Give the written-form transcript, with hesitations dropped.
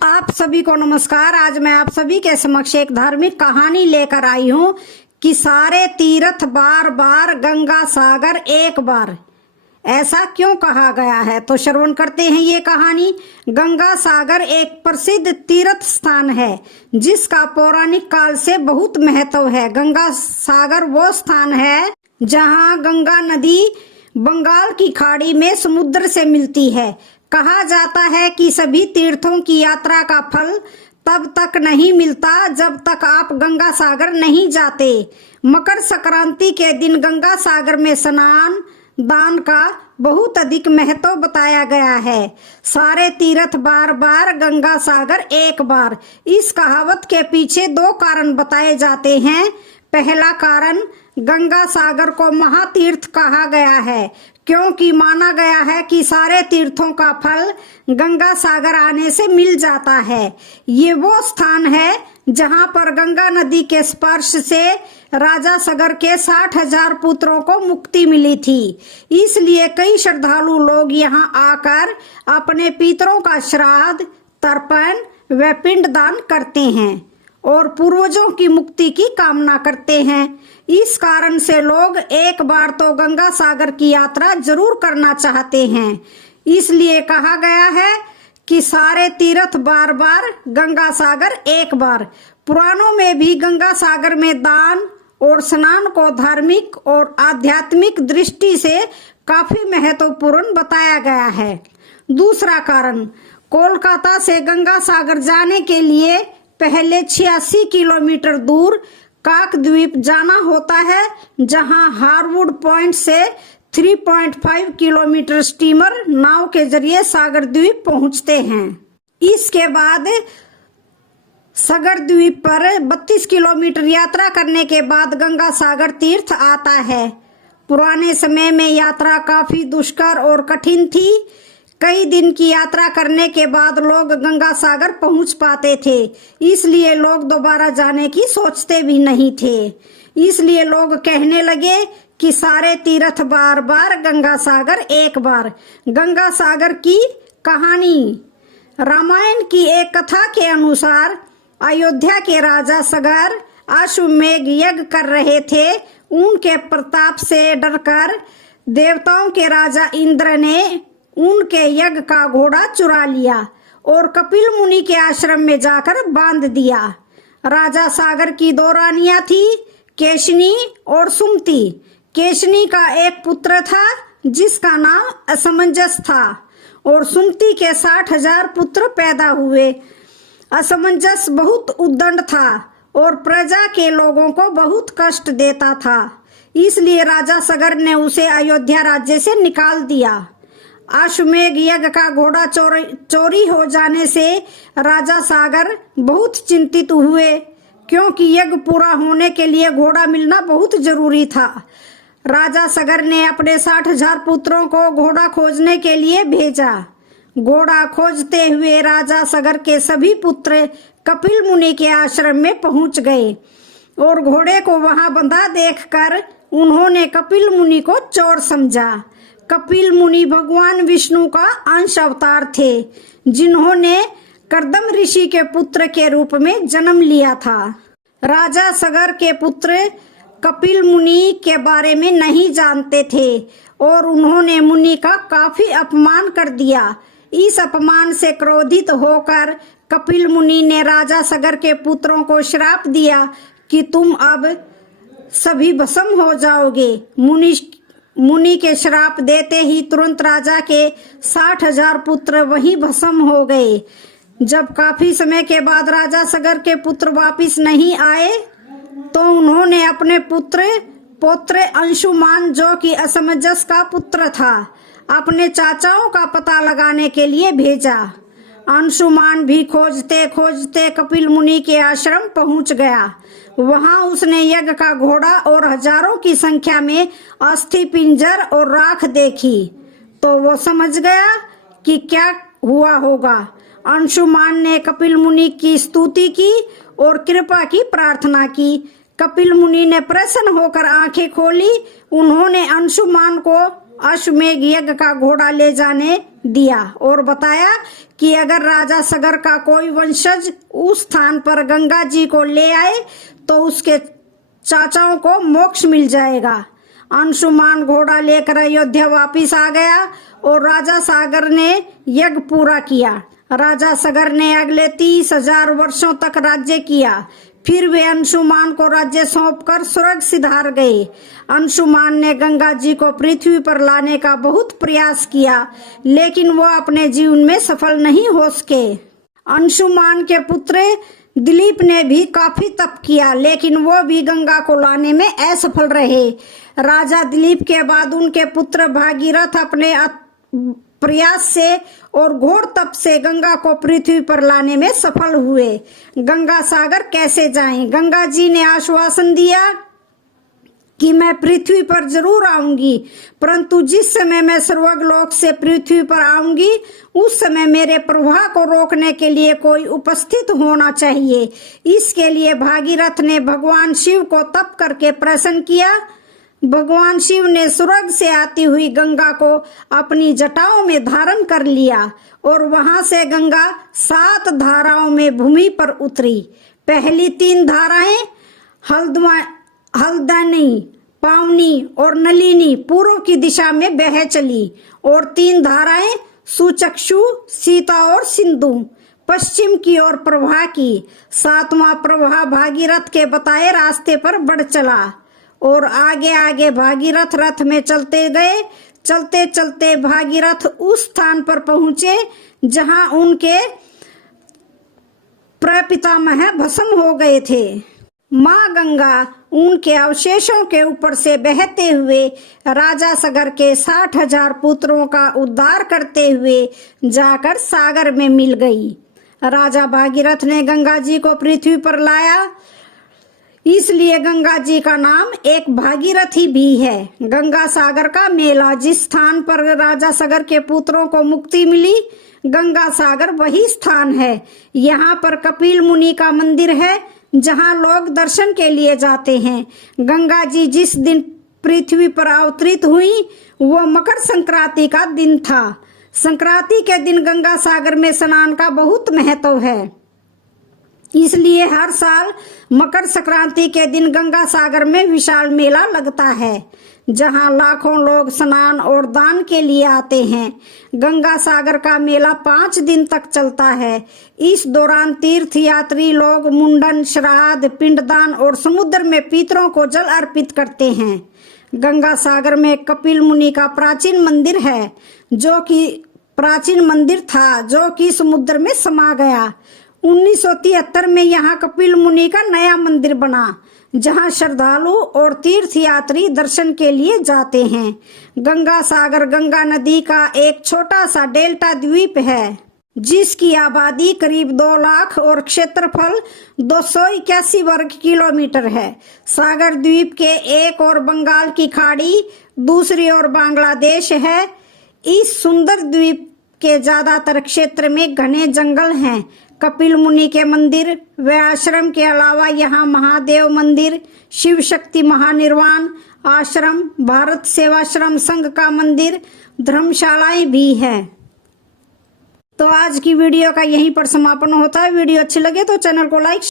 आप सभी को नमस्कार। आज मैं आप सभी के समक्ष एक धार्मिक कहानी लेकर आई हूँ कि सारे तीर्थ बार बार गंगा सागर एक बार, ऐसा क्यों कहा गया है। तो श्रवण करते हैं ये कहानी। गंगा सागर एक प्रसिद्ध तीर्थ स्थान है जिसका पौराणिक काल से बहुत महत्व है। गंगा सागर वो स्थान है जहाँ गंगा नदी बंगाल की खाड़ी में समुद्र से मिलती है। कहा जाता है कि सभी तीर्थों की यात्रा का फल तब तक नहीं मिलता जब तक आप गंगा सागर नहीं जाते। मकर संक्रांति के दिन गंगा सागर में स्नान दान का बहुत अधिक महत्व बताया गया है। सारे तीर्थ बार बार गंगा सागर एक बार, इस कहावत के पीछे दो कारण बताए जाते हैं। पहला कारण, गंगा सागर को महातीर्थ कहा गया है क्योंकि माना गया है कि सारे तीर्थों का फल गंगा सागर आने से मिल जाता है। ये वो स्थान है जहां पर गंगा नदी के स्पर्श से राजा सगर के 60,000 पुत्रों को मुक्ति मिली थी। इसलिए कई श्रद्धालु लोग यहां आकर अपने पितरों का श्राद्ध, तर्पण व पिंडदान करते हैं और पूर्वजों की मुक्ति की कामना करते हैं। इस कारण से लोग एक बार तो गंगा सागर की यात्रा जरूर करना चाहते हैं। इसलिए कहा गया है कि सारे तीर्थ बार बार गंगा सागर एक बार। पुराणों में भी गंगा सागर में दान और स्नान को धार्मिक और आध्यात्मिक दृष्टि से काफी महत्वपूर्ण बताया गया है। दूसरा कारण, कोलकाता से गंगा सागर जाने के लिए पहले 86 किलोमीटर दूर काकद्वीप जाना होता है, जहां हारवुड पॉइंट से 3.5 किलोमीटर स्टीमर नाव के जरिए सागर द्वीप पहुंचते हैं। इसके बाद सागर द्वीप पर 32 किलोमीटर यात्रा करने के बाद गंगा सागर तीर्थ आता है। पुराने समय में यात्रा काफी दुष्कर और कठिन थी। कई दिन की यात्रा करने के बाद लोग गंगा सागर पहुंच पाते थे, इसलिए लोग दोबारा जाने की सोचते भी नहीं थे। इसलिए लोग कहने लगे कि सारे तीर्थ बार बार गंगा सागर एक बार। गंगा सागर की कहानी, रामायण की एक कथा के अनुसार अयोध्या के राजा सगर अश्वमेध यज्ञ कर रहे थे। उनके प्रताप से डरकर देवताओं के राजा इंद्र ने उनके यज्ञ का घोड़ा चुरा लिया और कपिल मुनि के आश्रम में जाकर बांध दिया। राजा सागर की दो रानियां थी, केशनी और सुमति। केशनी का एक पुत्र था जिसका नाम असमंजस था और सुमति के 60,000 पुत्र पैदा हुए। असमंजस बहुत उद्दंड था और प्रजा के लोगों को बहुत कष्ट देता था, इसलिए राजा सगर ने उसे अयोध्या राज्य से निकाल दिया। अश्वमेध यज्ञ का घोड़ा चोरी हो जाने से राजा सागर बहुत चिंतित हुए क्योंकि यज्ञ पूरा होने के लिए घोड़ा मिलना बहुत जरूरी था। राजा सगर ने अपने 60,000 पुत्रों को घोड़ा खोजने के लिए भेजा। घोड़ा खोजते हुए राजा सगर के सभी पुत्र कपिल मुनि के आश्रम में पहुंच गए और घोड़े को वहां बंधा देखकर उन्होंने कपिल मुनि को चोर समझा। कपिल मुनि भगवान विष्णु का अंश अवतार थे जिन्होंने कर्दम ऋषि के पुत्र के रूप में जन्म लिया था। राजा सगर के पुत्र कपिल मुनि के बारे में नहीं जानते थे और उन्होंने मुनि का काफी अपमान कर दिया। इस अपमान से क्रोधित होकर कपिल मुनि ने राजा सगर के पुत्रों को श्राप दिया कि तुम अब सभी भस्म हो जाओगे। मुनि के श्राप देते ही तुरंत राजा के 60,000 पुत्र वहीं भस्म हो गए। जब काफी समय के बाद राजा सगर के पुत्र वापिस नहीं आए तो उन्होंने अपने पौत्र अंशुमान, जो कि असमंजस का पुत्र था, अपने चाचाओं का पता लगाने के लिए भेजा। अंशुमान भी खोजते खोजते कपिल मुनि के आश्रम पहुंच गया। वहां उसने यज्ञ का घोड़ा और हजारों की संख्या में अस्थि पिंजर और राख देखी तो वो समझ गया कि क्या हुआ होगा। अंशुमान ने कपिल मुनि की स्तुति की और कृपा की प्रार्थना की। कपिल मुनि ने प्रसन्न होकर आंखें खोली। उन्होंने अंशुमान को अश्वमेध यज्ञ का घोड़ा ले जाने दिया और बताया कि अगर राजा सगर का कोई वंशज उस स्थान पर गंगा जी को ले आए तो उसके चाचाओं को मोक्ष मिल जाएगा। अंशुमान घोड़ा लेकर अयोध्या वापिस आ गया और राजा सागर ने यज्ञ पूरा किया। राजा सगर ने अगले 30,000 वर्षों तक राज्य किया। फिर वे अंशुमान को राज्य सौंपकर स्वर्ग सिधार गए। अंशुमान ने गंगा जी को पृथ्वी पर लाने का बहुत प्रयास किया, लेकिन वो अपने जीवन में सफल नहीं हो सके। अंशुमान के पुत्र दिलीप ने भी काफी तप किया, लेकिन वो भी गंगा को लाने में असफल रहे। राजा दिलीप के बाद उनके पुत्र भागीरथ अपने प्रयास से और घोर तप से गंगा को पृथ्वी पर लाने में सफल हुए। गंगा सागर कैसे जाएं? गंगा जी ने आश्वासन दिया कि मैं पृथ्वी पर जरूर आऊंगी, परंतु जिस समय मैं स्वर्गलोक से पृथ्वी पर आऊंगी उस समय मेरे प्रवाह को रोकने के लिए कोई उपस्थित होना चाहिए। इसके लिए भागीरथ ने भगवान शिव को तप करके प्रसन्न किया। भगवान शिव ने स्वर्ग से आती हुई गंगा को अपनी जटाओं में धारण कर लिया और वहां से गंगा 7 धाराओं में भूमि पर उतरी। पहली 3 धाराएं हल्दनी, पावनी और नलिनी पूर्व की दिशा में बह चली और 3 धाराएं सुचक्षु, सीता और सिंधु पश्चिम की ओर प्रवाह की। 7वां प्रवाह भागीरथ के बताए रास्ते पर बढ़ चला और आगे आगे भागीरथ रथ में चलते गए। चलते चलते भागीरथ उस स्थान पर पहुंचे जहां उनके प्रपितामह भस्म हो गए थे। माँ गंगा उनके अवशेषों के ऊपर से बहते हुए राजा सगर के 60,000 पुत्रों का उद्धार करते हुए जाकर सागर में मिल गई। राजा भागीरथ ने गंगा जी को पृथ्वी पर लाया, इसलिए गंगा जी का नाम एक भागीरथी भी है। गंगा सागर का मेला, जिस स्थान पर राजा सगर के पुत्रों को मुक्ति मिली, गंगा सागर वही स्थान है। यहाँ पर कपिल मुनि का मंदिर है जहाँ लोग दर्शन के लिए जाते हैं। गंगा जी जिस दिन पृथ्वी पर अवतरित हुई वो मकर संक्रांति का दिन था। संक्रांति के दिन गंगा सागर में स्नान का बहुत महत्व है, इसलिए हर साल मकर संक्रांति के दिन गंगा सागर में विशाल मेला लगता है जहां लाखों लोग स्नान और दान के लिए आते हैं। गंगा सागर का मेला 5 दिन तक चलता है। इस दौरान तीर्थ यात्री लोग मुंडन, श्राद्ध, पिंडदान और समुद्र में पितरों को जल अर्पित करते हैं। गंगा सागर में कपिल मुनि का प्राचीन मंदिर है, जो कि समुद्र में समा गया। 1973 में यहाँ कपिल मुनि का नया मंदिर बना जहाँ श्रद्धालु और तीर्थ यात्री दर्शन के लिए जाते हैं। गंगा सागर गंगा नदी का एक छोटा सा डेल्टा द्वीप है जिसकी आबादी करीब 2 लाख और क्षेत्रफल 281 वर्ग किलोमीटर है। सागर द्वीप के एक ओर बंगाल की खाड़ी, दूसरी ओर बांग्लादेश है। इस सुंदर द्वीप के ज्यादातर क्षेत्र में घने जंगल हैं। कपिल मुनि के मंदिर व आश्रम के अलावा यहाँ महादेव मंदिर, शिव शक्ति महानिर्वाण आश्रम, भारत सेवाश्रम संघ का मंदिर, धर्मशालाएं भी हैं। तो आज की वीडियो का यहीं पर समापन होता है। वीडियो अच्छी लगे तो चैनल को लाइक